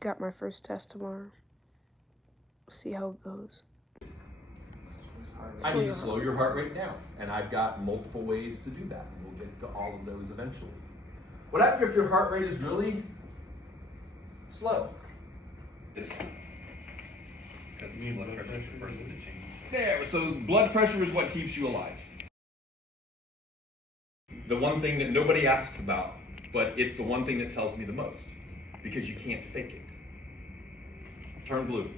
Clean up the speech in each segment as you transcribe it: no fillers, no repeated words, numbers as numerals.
Got my first test tomorrow. See how it goes. I need to slow your heart rate down, and I've got multiple ways to do that. We'll get to all of those eventually. What happens if your heart rate is really slow? There, so blood pressure is what keeps you alive. The one thing that nobody asks about, but it's the one thing that tells me the most, because you can't fake it. Turn blue.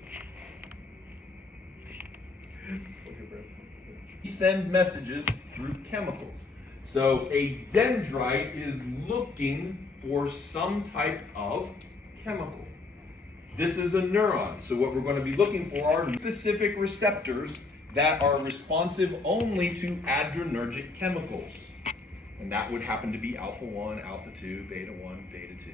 Send messages through chemicals. So a dendrite is looking for some type of chemical. This is a neuron, so what we're going to be looking for are specific receptors that are responsive only to adrenergic chemicals. And that would happen to be alpha 1, alpha 2, beta 1, beta 2.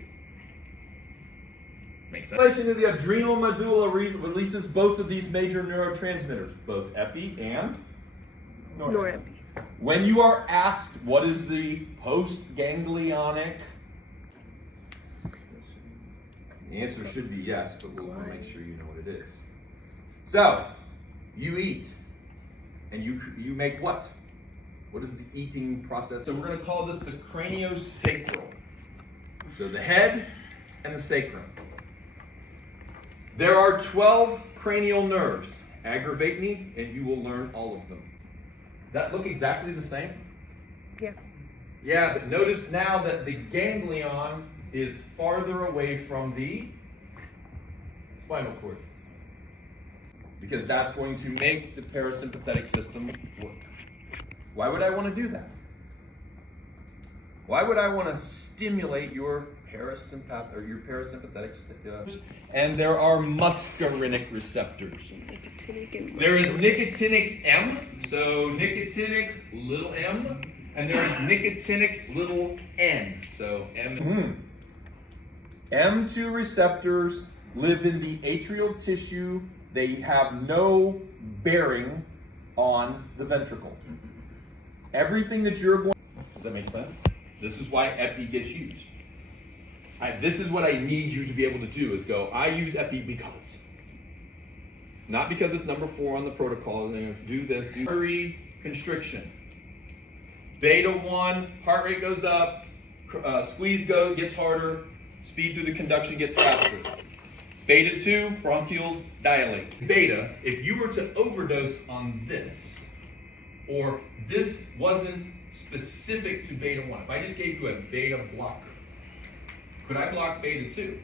Makes sense? Relation to the adrenal medulla releases both of these major neurotransmitters, both epi and norepi. When you are asked what is the postganglionic, the answer should be yes, but we'll make sure you know what it is. So, you eat, and you make what? What is the eating process? So we're going to call this the craniosacral. So the head and the sacrum. There are 12 cranial nerves. Aggravate me, and you will learn all of them. That look exactly the same? Yeah. Yeah, but notice now that the ganglion is farther away from the spinal cord. Because that's going to make the parasympathetic system work. Why would I want to do that? Why would I want to stimulate your parasympathetic system? And there are muscarinic receptors. There is nicotinic M, so nicotinic little m, and there is nicotinic little n, so M. M2 receptors live in the atrial tissue. They have no bearing on the ventricle. Everything that you're going, does that make sense? This is why epi gets used. This is what I need you to be able to do, is go, I use epi because. Not because it's number 4 on the protocol, and do this, do artery constriction. Beta 1, heart rate goes up, squeeze gets harder, speed through the conduction gets faster. Beta 2, bronchioles dilate. Beta, if you were to overdose on this, or this wasn't specific to beta 1, if I just gave you a beta blocker, could I block beta 2?